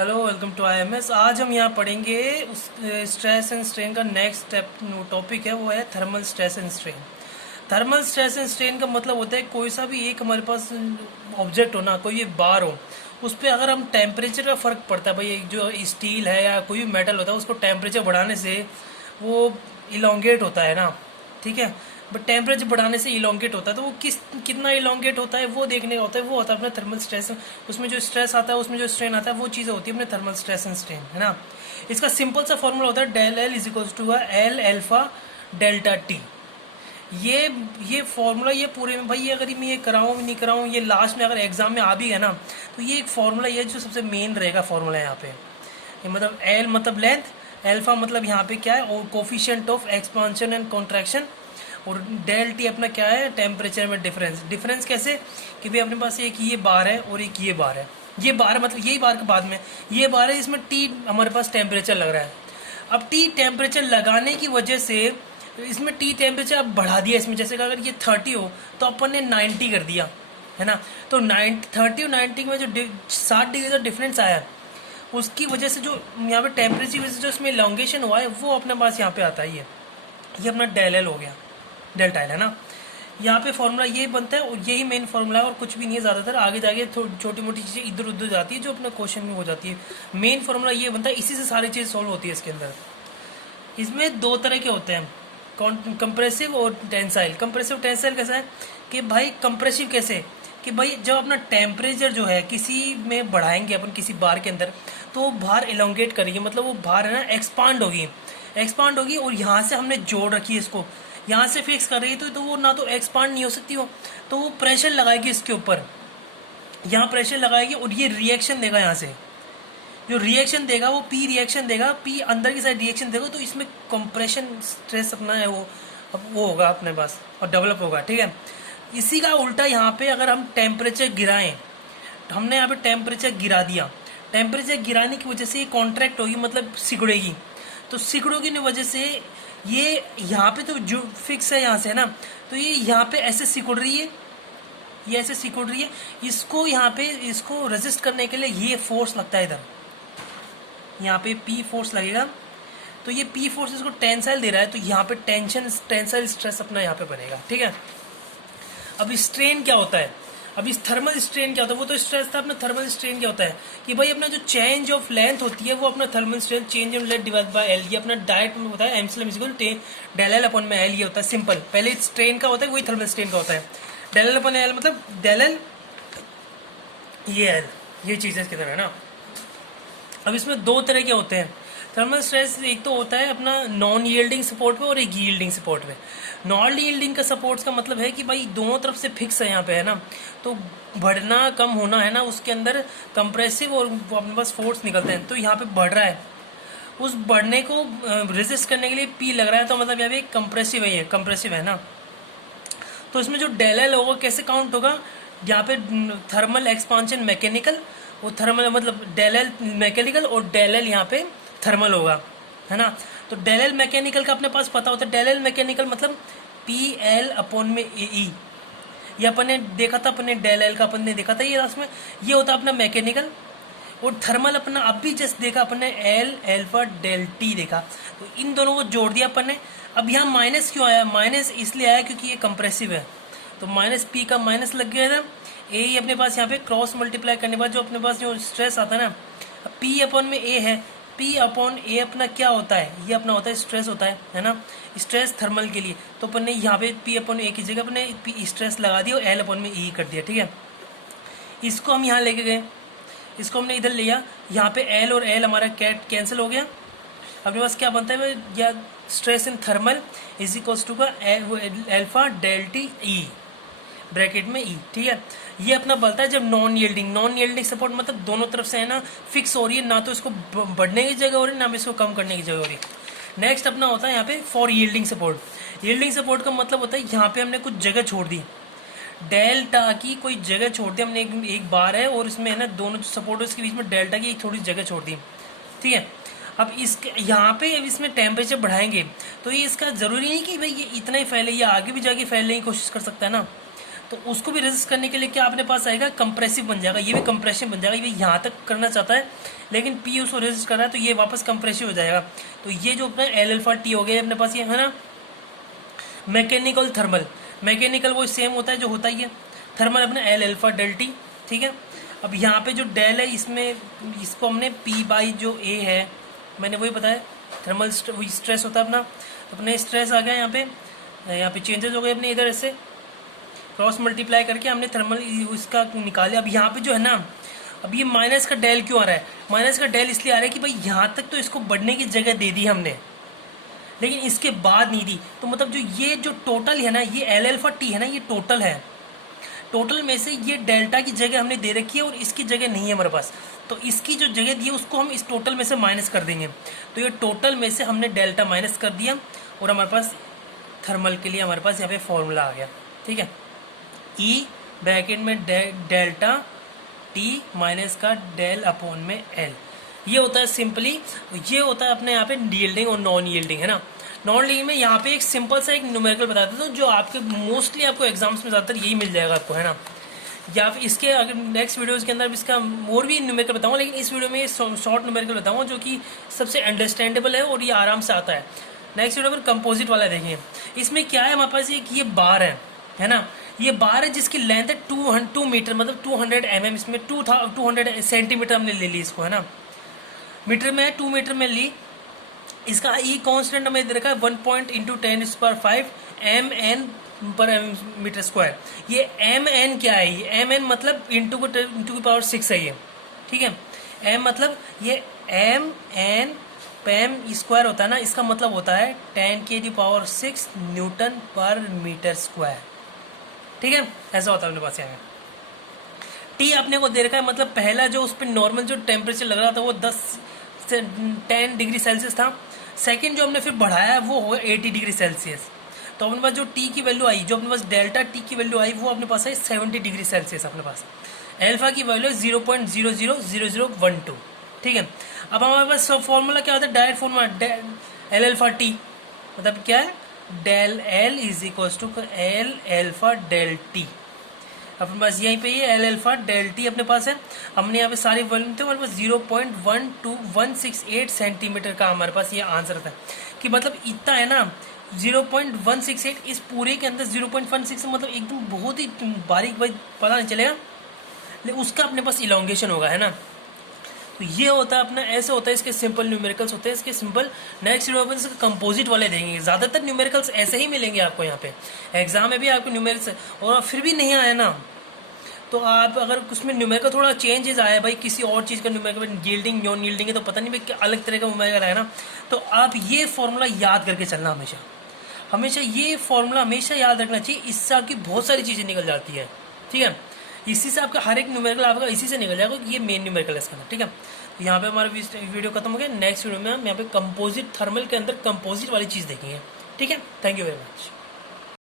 Hello, welcome to IMS. आज हम यहाँ पढ़ेंगे उस स्ट्रेस एंड स्ट्रेन का नेक्स्ट टॉपिक है, वो है thermal stress and strain. Thermal stress and strain का मतलब होता है कोई सा भी एक हमारे पास ऑब्जेक्ट हो ना, कोई एक बार हो, उस पर अगर हम टेम्परेचर का फ़र्क पड़ता है। भाई जो स्टील है या कोई भी मेटल होता है, उसको टेम्परेचर बढ़ाने से वो इलोंगेट होता है ना, ठीक है। बट टेम्परेचर बढ़ाने से इलोंगेट होता है, तो वो कितना इलोंगेट होता है वो देखने का होता है। वो होता है अपना थर्मल स्ट्रेस। उसमें जो स्ट्रेस आता है, उसमें जो स्ट्रेन आता है, वो चीज़ें होती है अपने थर्मल स्ट्रेस एंड स्ट्रेन, है ना। इसका सिंपल सा फॉर्मूला होता है del L is equals to L alpha delta T. ये फॉर्मूला, ये पूरे में भाई, ये अगर मैं ये कराऊँ नहीं कराऊँ, ये लास्ट में अगर एग्जाम में आ भी गया ना, तो ये एक फॉर्मूला ये जो सबसे मेन रहेगा फॉर्मूला यहाँ पे। ये मतलब एल मतलब लेंथ, एल्फा मतलब यहाँ पे क्या है, और coefficient of expansion and contraction, और डेल टी अपना क्या है, टेम्परेचर में डिफरेंस। डिफरेंस कैसे कि भाई अपने पास एक ये बार है और एक ये बार है। ये बार मतलब यही बार के बाद में ये बार है, इसमें टी हमारे पास टेम्परेचर लग रहा है। अब टी टेम्परेचर लगाने की वजह से इसमें टी टेम्परेचर अब बढ़ा दिया इसमें। जैसे कि अगर ये 30 हो तो अपन ने 90 कर दिया, है ना। तो 30 और 90 में जो 60 डिग्री का डिफरेंस आया, उसकी वजह से जो यहाँ पे टेम्परेचर की वजह से जो इसमें लॉन्गेशन हुआ है, वो अपने पास यहाँ पे आता है। ये अपना डेल एल हो गया, डेल्टा एल, है ना। यहाँ पे फॉर्मूला ये बनता है और यही मेन फॉर्मूला है, और कुछ भी नहीं है ज़्यादातर। आगे जाके छोटी मोटी चीज़ें इधर उधर जाती है जो अपने क्वेश्चन में हो जाती है। मेन फॉर्मूला ये बनता है, इसी से सारी चीज़ सॉल्व होती है इसके अंदर। इसमें दो तरह के होते हैं, कंप्रेसिव और टेंसाइल। कंप्रेसिव टेंसाइल कैसा है कि भाई, कंप्रेसिव कैसे कि भाई जब अपना टेम्परेचर जो है किसी में बढ़ाएंगे अपन, किसी बार के अंदर, तो वो बार एलोंगेट करेगी, मतलब वो बार है ना एक्सपांड होगी और यहाँ से हमने जोड़ रखी है इसको, यहाँ से फिक्स कर रही है, तो वो ना तो एक्सपांड नहीं हो सकती हो, तो वो प्रेशर लगाएगी इसके ऊपर, यहाँ प्रेशर लगाएगी और ये रिएक्शन देगा। यहाँ से जो रिएक्शन देगा वो पी रिएक्शन देगा, पी अंदर की साइड रिएक्शन देगा, तो इसमें कंप्रेशन स्ट्रेस अपना है वो होगा अपने पास और डेवलप होगा, ठीक है। इसी का उल्टा यहाँ पे अगर हम टेम्परेचर गिराएं, हमने यहाँ पे टेम्परेचर गिरा दिया, टेम्परेचर गिराने की वजह से ये कॉन्ट्रैक्ट होगी, मतलब सिकुड़ेगी। तो सिकुड़ोगी की वजह से ये यहाँ पे तो जो फिक्स है यहाँ से, है ना, तो ये यहाँ पे ऐसे सिकुड़ रही है, ये ऐसे सिकुड़ रही है। इसको यहाँ पे इसको रेजिस्ट करने के लिए ये फोर्स लगता है, इधर यहाँ पे पी फोर्स लगेगा। तो ये पी फोर्स इसको टेंसाइल दे रहा है, तो यहाँ पे टेंसाइल स्ट्रेस अपना यहाँ पे बनेगा, ठीक है। अब स्ट्रेन क्या होता है, अब इस थर्मल स्ट्रेन क्या होता है, वो तो स्ट्रेस था। अपना थर्मल स्ट्रेन क्या होता है कि भाई अपना जो चेंज ऑफ लेंथ होती है, वो अपना thermal strain change of length divide by L, ये अपना डायरेक्ट में बताया MCL equal del L upon में एल, ये होता है सिंपल। पहले स्ट्रेन का होता है, वही थर्मल स्ट्रेन का होता है। डेल एल अपॉन एल मतलब डेल एल ये एल, ये चीज़ है इसके अंदर, है ना। अब इसमें दो तरह के होते हैं थर्मल स्ट्रेस। एक तो होता है अपना नॉन यील्डिंग सपोर्ट पे और एक यील्डिंग सपोर्ट पे। नॉन यील्डिंग का सपोर्ट्स का मतलब है कि भाई दोनों तरफ से फिक्स है यहाँ पे, है ना, तो बढ़ना कम होना, है ना, उसके अंदर कंप्रेसिव और अपने पास फोर्स निकलते हैं। तो यहाँ पे बढ़ रहा है, उस बढ़ने को रेजिस्ट करने के लिए पी लग रहा है, तो मतलब यहाँ पे कंप्रेसिव है, ये कंप्रेसिव है ना। तो इसमें जो डेल एल होगा कैसे काउंट होगा, यहाँ पे थर्मल एक्सपांशन मैकेनिकल, वो थर्मल मतलब डेल एल मैकेनिकल और डेल एल यहाँ पे थर्मल होगा, है ना। तो डेल एल मैकेनिकल का अपने पास पता होता है, डेल एल मैकेनिकल मतलब पी एल अपॉन में ए ई। ये अपन ने देखा था, अपन ने डेल एल का अपन ने देखा था ये लास्ट में, ये होता है अपना मैकेनिकल। और थर्मल अपना अब भी जस्ट देखा अपन ने, एल एल्फा डेल टी देखा, तो इन दोनों को जोड़ दिया अपन ने। अब यहाँ माइनस क्यों आया, माइनस इसलिए आया क्योंकि ये कंप्रेसिव है, तो माइनस पी का माइनस लग गया था। ए ही अपने पास यहाँ पे क्रॉस मल्टीप्लाई करने के बाद जो अपने पास जो स्ट्रेस आता है ना, पी अपॉन में ए है, पी अपॉन ए अपना क्या होता है, ये अपना होता है स्ट्रेस होता है ना, स्ट्रेस थर्मल के लिए। तो अपन ने यहाँ पे पी अपॉन ए की जगह अपने पी स्ट्रेस लगा दिया और एल अपॉन में ई कर दिया, ठीक है। इसको हम यहाँ लेके गए, इसको हमने इधर लिया, यहाँ पे एल और एल हमारा कैंसिल हो गया। अपने पास क्या बनता है, या stress in thermal is equals to का alpha del T E bracket में ई, ठीक है। ये अपना बनता है जब नॉन यील्डिंग सपोर्ट मतलब दोनों तरफ से है ना फिक्स हो रही है, ना तो इसको बढ़ने की जगह हो रही है, ना इसको कम करने की जगह हो रही है। नेक्स्ट अपना होता है यहाँ पे for yielding support. Yielding support का मतलब होता है यहाँ पे हमने कुछ जगह छोड़ दी, डेल्टा की कोई जगह छोड़ दी हमने, एक बार है और इसमें है ना दोनों सपोर्टर्स के बीच में डेल्टा की एक थोड़ी जगह छोड़ दी, ठीक है। अब इसके यहाँ पे अब इसमें टेम्परेचर बढ़ाएंगे, तो ये इसका ज़रूरी नहीं कि भाई ये इतना ही फैले, ये आगे भी जाके फैलने की कोशिश कर सकता है ना। तो उसको भी रेजिस्ट करने के लिए क्या अपने पास आएगा, कंप्रेसिव बन जाएगा, ये भी कंप्रेसिव बन जाएगा। ये यहाँ तक करना चाहता है लेकिन पी उसको रेजिस्ट कर रहा है तो ये वापस कंप्रेसिव हो जाएगा। तो ये जो अपना एल अल्फा टी हो गया अपने पास, ये है ना मैकेनिकल थर्मल। मैकेनिकल वो सेम होता है जो होता ही है, थर्मल अपना एल अल्फा डेल टी, ठीक है। अब यहाँ पे जो डेल है इसमें इसको हमने पी बाई जो ए है मैंने वही बताया, थर्मल स्ट्रेस होता है अपना, तो अपने स्ट्रेस आ गया यहाँ पे चेंजेस हो गए अपने इधर से क्रॉस मल्टीप्लाई करके हमने थर्मल इसका निकाले। अब यहाँ पे जो है ना, अब ये माइनस का डेल क्यों आ रहा है, माइनस का डेल इसलिए आ रहा है कि भाई यहाँ तक तो इसको बढ़ने की जगह दे दी हमने लेकिन इसके बाद नहीं दी, तो मतलब जो ये जो टोटल है ना, ये एल अल्फा टी है ना, ये टोटल है, टोटल में से ये डेल्टा की जगह हमने दे रखी है और इसकी जगह नहीं है हमारे पास, तो इसकी जो जगह दी है उसको हम इस टोटल में से माइनस कर देंगे। तो ये टोटल में से हमने डेल्टा माइनस कर दिया और हमारे पास थर्मल के लिए हमारे पास यहाँ पे फॉर्मूला आ गया, ठीक है। ई ब्रैकेट में डेल्टा टी माइनस का डेल अपॉन में एल, ये होता है सिंपली, ये होता है अपने यहाँ पे यील्डिंग और नॉन यील्डिंग, है ना। नॉन यील्डिंग में यहाँ पे एक सिंपल सा एक न्यूमेरिकल बता देता हूँ जो आपके मोस्टली आपको एग्जाम्स में ज़्यादातर यही मिल जाएगा आपको, है ना। या फिर इसके अगर नेक्स्ट वीडियोज़ के अंदर इसका और भी न्यूमेरिकल बताऊँगा, लेकिन इस वीडियो में ये शॉर्ट न्यूमेरिकल बताऊँगा जो कि सबसे अंडरस्टैंडेबल है और ये आराम से आता है। नेक्स्ट वीडियो पर कंपोजिट वाला देखेंगे। इसमें क्या है हमारे पास, ये बार है ना, ये बार है जिसकी लेंथ है 2 मीटर, मतलब 200 mm, इसमें 200 सेंटीमीटर हमने ले ली इसको, है ना। मीटर में 2 मीटर में ली, इसका ई कांस्टेंट हमें दे रखा है 1.10⁵ mn पर मीटर स्क्वायर। ये mn क्या है, ये mn मतलब इंटू की पावर 6 है ये, ठीक है। m मतलब ये mn पैम स्क्वायर होता है ना, इसका मतलब होता है 10⁶ न्यूटन पर मीटर स्क्वायर, ठीक है। ऐसा होता है अपने पास यहाँ टी अपने को दे रखा है, मतलब पहला जो उस पर नॉर्मल जो टेम्परेचर लग रहा था वो 10 से 10 डिग्री सेल्सियस था। सेकंड जो हमने फिर बढ़ाया वो होगा 80 डिग्री सेल्सियस। तो अपने पास जो टी की वैल्यू आई, जो अपने पास डेल्टा टी की वैल्यू आई, वो अपने पास है 70 डिग्री सेल्सियस अपने पास। एल्फा की वैल्यू 0.000012, ठीक है। अब हमारे पास फॉर्मूला क्या होता है, direct formula L alpha T, मतलब क्या है, del L is equal to L alpha del T. अपने पास यहीं पे ये एल अल्फा डेल टी अपने पास है। हमने यहाँ पे सारी वैल्यू थे, हमारे पास 0.12168 सेंटीमीटर का हमारे पास ये आंसर था, कि मतलब इतना है ना 0.168, इस पूरे के अंदर 0.16 मतलब एकदम बहुत ही बारीक भाई पता नहीं चलेगा, लेकिन उसका अपने पास इलोंगेशन होगा, है ना। तो ये होता है अपना, ऐसे होता है, इसके सिंपल न्यूमेरिकल्स होते हैं, इसके सिंपल। नेक्स्ट वीडियो में इसके कंपोजिट वाले देंगे, ज़्यादातर न्यूमेरिकल्स ऐसे ही मिलेंगे आपको यहाँ पे एग्जाम में भी आपको न्यूमेरिकल्स, और फिर भी नहीं आया ना तो आप अगर उसमें न्यूमेरिकल थोड़ा चेंजेस आया भाई, किसी और चीज़ का न्यूमेरिकल यील्डिंग नॉन यील्डिंग है तो पता नहीं भाई क्या अलग तरह का न्यूमेरिकल आया ना, तो आप ये फॉर्मूला याद करके चलना हमेशा ये फॉर्मूला हमेशा याद रखना चाहिए, इससे आपकी बहुत सारी चीज़ें निकल जाती है, ठीक है। इसी से आपका हर एक न्यूमेरिकल आपका इसी से निकल जाएगा, ये मेन न्यूमेरिकल है इसका, ठीक है। यहाँ पे हमारा वीडियो खत्म हो गया। नेक्स्ट वीडियो में हम यहाँ पे कंपोजिट थर्मल के अंदर कंपोजिट वाली चीज़ देखेंगे, ठीक है। Thank you very much.